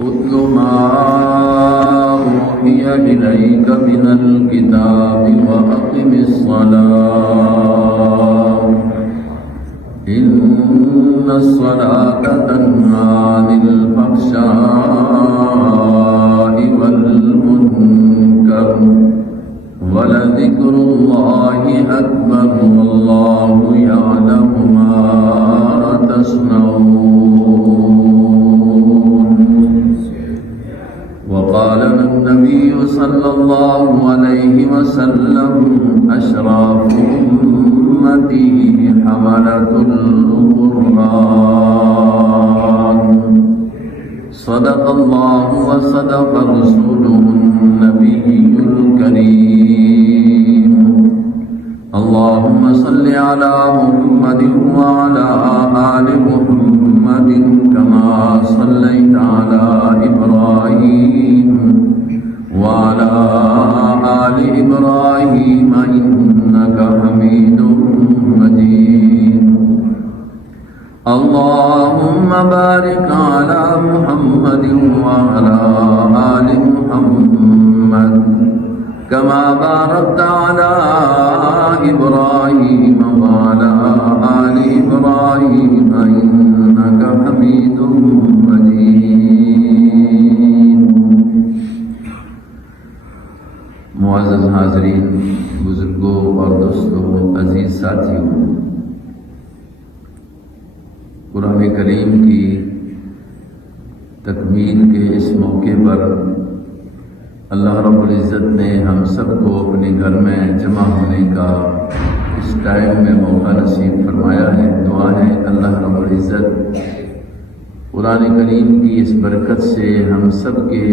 اتل ما أوحي إليك من الكتاب وأقم الصلاة إن الصلاة تنهى عن الفحشاء والمنكر ولذكر الله أكبر والله يعلم ما تصنعون. وقال النبي صلى الله عليه وسلم أشراف أمتي حملة القرآن. صدق الله وصدق رسوله النبي الكريم. اللهم صل على محمد وعلى آل محمد كما صليت على إبراهيم وعلى آل إبراهيم إنك حميد مجيد. اللهم بارك على محمد وعلى آل محمد كما باركت على إبراهيم وعلى آل إبراهيم إنك حميد مجيد. معزز حاضرین، بزرگوں اور دوستوں، عزیز ساتھیوں، قرآن کریم کی تکمیل کے اس موقع پر اللہ رب العزت نے ہم سب کو اپنے گھر میں جمع ہونے کا اس ٹائم میں موقع نصیب فرمایا ہے. دعا ہے اللہ رب العزت قرآن کریم کی اس برکت سے ہم سب کے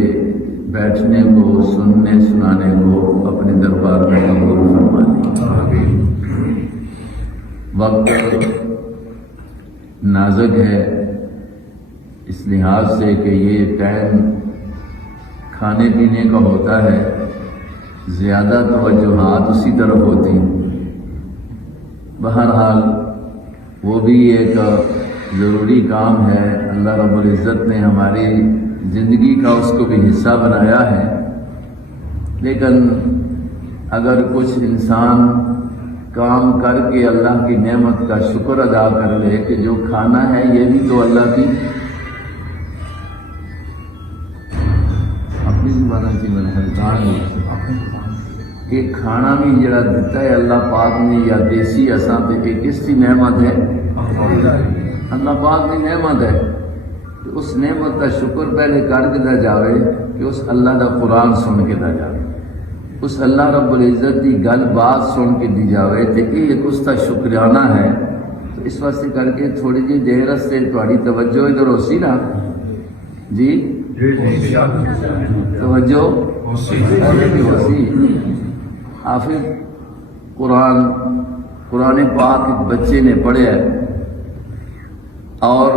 بیٹھنے کو، سننے سنانے کو اپنے دربار میں قبول فرما لے. وقت نازک ہے اس لحاظ سے کہ یہ ٹائم کھانے پینے کا ہوتا ہے، زیادہ توجہات اسی طرف ہوتی ہیں. بہرحال وہ بھی ایک ضروری کام ہے. اللہ رب العزت نے ہماری زندگی کا اس کو بھی حصہ بنایا ہے. لیکن اگر کچھ انسان کام کر کے اللہ کی نعمت کا شکر ادا کر لے کہ جو کھانا ہے یہ بھی تو اللہ کی اپنی زبان کی منحصر کہ کھانا بھی جڑا دیتا ہے اللہ پاک نے یا دیسی اساں تے کہ کس کی نعمت ہے؟ اللہ پاک کی نعمت ہے. اس نعمت کا شکر پہلے کر کے دا جاوے کہ اس اللہ دا قرآن سن کے دا جاوے، اس اللہ رب العزت کی گل بات سن کے دی جاوے تے یہ اس کا شکرانہ ہے. تو اس واسطے کر کے تھوڑی جی دیر سے تھوڑی توجہ ادھر ہو سی نا جی، توجہ ہو سی. حافظ قرآن پاک ایک بچے نے پڑھا ہے اور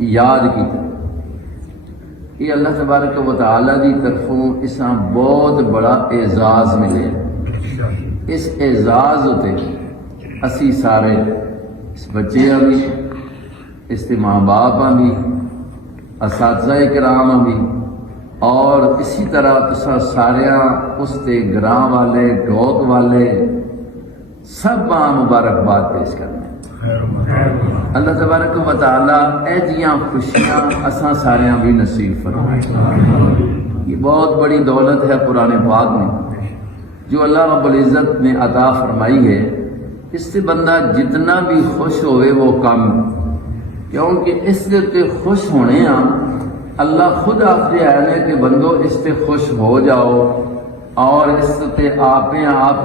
یاد کی. یہ اللہ تبارک و تعالی کی طرفوں اساں بہت بڑا اعزاز ملے. اس اعزاز ہوتے اسی سارے اس بچے بھی، اس کے ماں باپ بھی، اساتذہ کرام بھی، اور اسی طرح تساں سارے اس کے گراں والے ڈوک والے سب مبارکباد پیش کرنے. اللہ تبارک و تعالی اے جیاں خوشیاں اساں ساریاں بھی نصیب فرمائے. یہ بہت بڑی دولت ہے قرآن پاک میں جو اللہ رب العزت نے عطا فرمائی ہے. اس سے بندہ جتنا بھی خوش ہوئے وہ کم، کیونکہ اس سے خوش ہونے اللہ خود آخری آئے کہ بندو اس سے خوش ہو جاؤ اور اس سے آپ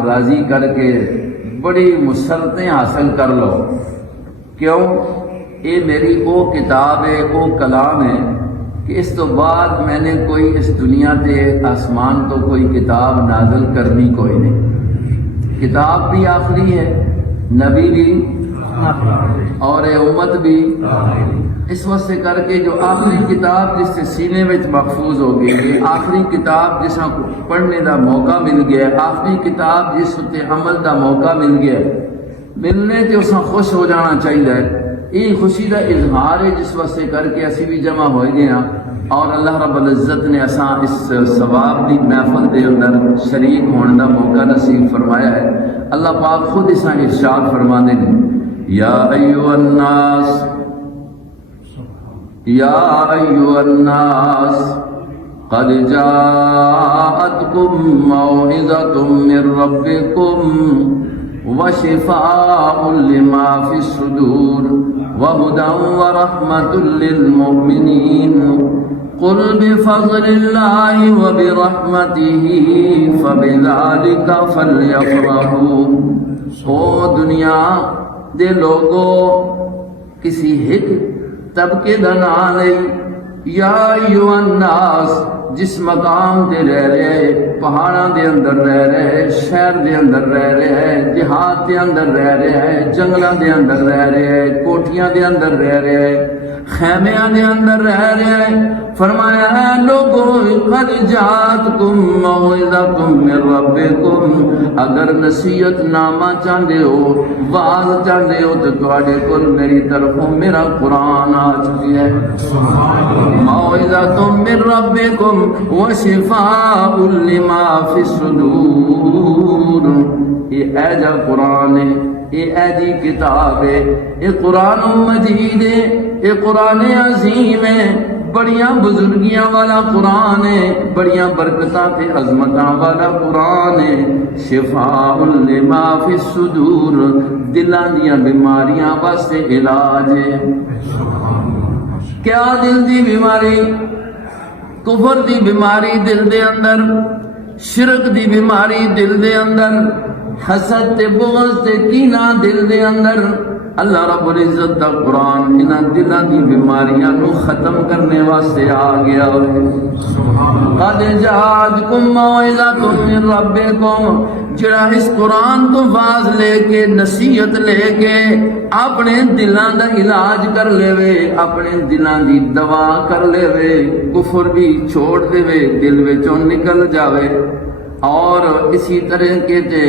راضی کر کے بڑی مسرتیں حاصل کر لو. کیوں؟ یہ میری وہ کتاب ہے، وہ کلام ہے کہ اس تو بعد میں نے کوئی اس دنیا تے آسمان تو کوئی کتاب نازل کرنی کوئی نہیں. کتاب بھی آخری ہے، نبی بھی اور امت بھی. اس واسطے کر کے جو آخری کتاب جس سے سینے میں محفوظ ہو گئی، آخری کتاب جس کو پڑھنے کا موقع مل گیا، آخری کتاب جس تے عمل کا موقع مل گیا، ملنے تے اس خوش ہو جانا چاہیے. یہ خوشی کا اظہار ہے جس واسطے کر کے اسی بھی جمع ہوئے گئے ہاں اور اللہ رب العزت نے اساں اس ثواب دی محفل دے اندر شریک ہونے دا موقع نصیب فرمایا ہے۔ اللہ پاک خود اساں ارشاد فرمانے نے یا ایھا الناس یا ایھا الناس قد جاءتکم موعظۃ من ربکم وشفاء لما فی الصدور وہدی ورحمۃ للمؤمنین قل بفضل اللہ وبرحمتہ فبذلک فلیفرحوا۔ او دنیا دے لوگو کسی ایک طبقے دا نام نہیں، یا ایھا الناس جس مقام دے رہ رہے، پہاڑاں دے اندر رہ رہے، شہر دے اندر رہ رہے، دیہات دے اندر رہ رہے، جنگلاں دے اندر رہ رہے، کوٹھیاں دے اندر رہ رہے، خیمیاں دے اندر رہ رہے، فرمایا ہے لوگوں قد جاءتکم موعظۃ من ربکم، اگر نصیحت نامہ چاہتے ہو، واز چاہتے ہو تو تواڈے کول میری طرفوں میرا قرآن آ چکی ہے۔ موعظۃ من ربکم وشفاء لما فی الصدور، یہ ایجا قرآن ہے، یہ ایجی کتاب ہے، یہ قرآن مجید ہے، یہ قرآن عظیم ہے، بڑیاں بزرگیاں والا قرآن ہے، بڑیاں برکتاں تے عظمتاں والا قرآن ہے۔ شفاء لما فی الصدور، دلاں دیاں بیماریاں واسطے علاج ہے۔ کیا دل دی بیماری؟ کفر دی بیماری دل دے اندر، شرک دی بیماری دل دے اندر، حسد تے بغض تے کینہ دل دے اندر، اللہ رب العزت دا قرآن انہاں دلاں دی بیماریاں نو ختم کرنے واسطے آ گیا ہے۔ قد جاءتکم موعظۃ من ربکم، جڑا اس قرآن تو واز لے کے نصیحت لے کے اپنے دلاں دا علاج کر لے، اپنے دلاں دی دوا کر لے، کفر بھی چھوڑ دے، دل وچوں نکل جاوے، اور اسی طرح کے تے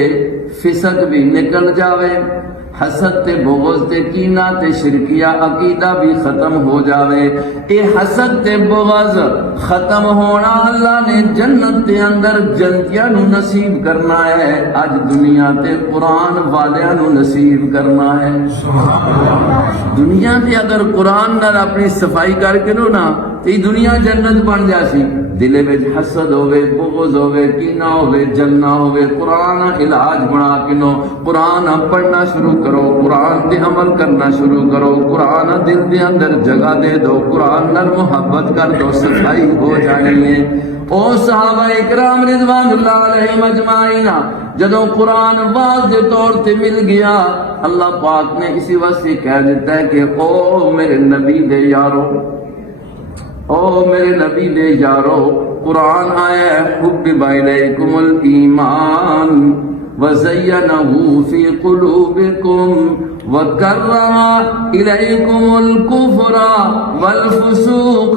فسق بھی نکل جاوے، حسد تے بغض تے کینہ تے شرکیہ عقیدہ بھی ختم ہو جاوے۔ اے حسد تے بغض ختم ہونا اللہ نے جنت تے اندر جنتیاں نو نصیب کرنا ہے، اج دنیا تے قرآن والیاں نو نصیب کرنا ہے۔ دنیا تے اگر قرآن نال اپنی صفائی کر کے نو نا تے دنیا جنت بن جاسی، دل وچ حسد ہوے، بغض ہوے، کینہ ہوے، جلنا ہوے، قرآن علاج بنا کے نو قرآن پڑھنا شروع کرو، قرآن تے عمل کرنا شروع کرو، قرآن دل دے اندر جگہ دے دو، قرآن نال محبت کر دو، صفائی ہو جانی ہے۔ او صحابہ اکرام رضوان اللہ علیہم اجمعین جدوں قرآن واضح دے طور تے مل گیا، اللہ پاک نے اسی واسطے کہہ دیتا ہے کہ او میرے نبی دے یارو، او میرے نبی دے یارو، قرآن آیا ہے حبب الیکم الایمان وزینہ فی قلوبکم وکرہ الیکم الکفر والفسوق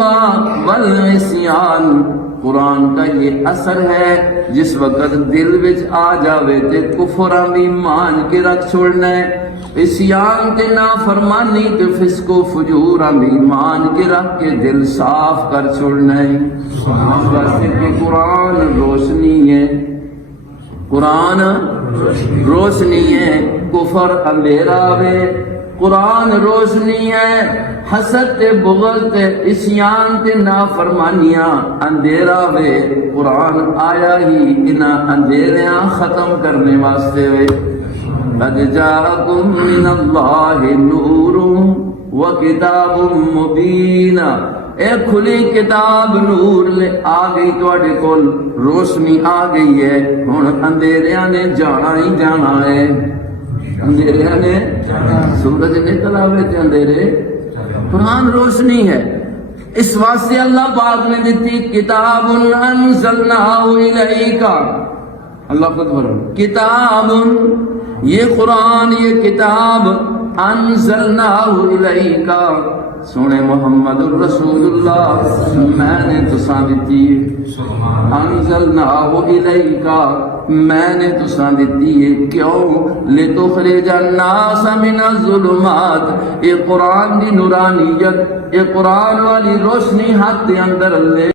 والعصیان۔ قرآن کا یہ اثر ہے، جس وقت دل وچ آ جاوے تے کفر بھی مان کے رکھ چھوڑنا ہے، عصیان تے نافرمانی تے فسق و فجور بھی مان کے رکھ کے دل صاف کر چھوڑنا ہے۔ واسطے کہ قرآن روشنی ہے، قرآن روشنی ہے، کفر اندھیرا ہے، قرآن روشنی ہے، حسد تے بغض تے عصیان تے نافرمانیاں اندھیرا وے، قرآن آیا ہی انہاں اندھیریاں ختم کرنے واسطے وے۔ قد جاءکم من اللہ نور وکتاب مبین، اے کھلی کتاب نور لے آ گئی تواڈے کول، روشنی آ گئی ہے، ہن اندھیریاں نے جانا ہی جانا ہے، اندھیریاں نے سورج نکل آوے تے اندھیرے، قرآن روشنی ہے۔ اس واسطے اللہ پاک نے دیتی کتاب انزلناہ الیک، اللہ خود فرمائے کتاب، یہ قرآن، یہ کتاب انزلناہ الیکا، سونے محمد الرسول اللہ میں نے تساں دتی ہے، انزلناہ الیکا میں نے تساں دتی ہے، کیوں؟ لتخرج الناس من الظلمات، اے قرآن دی نورانیت، اے قرآن والی روشنی حق دے اندر لے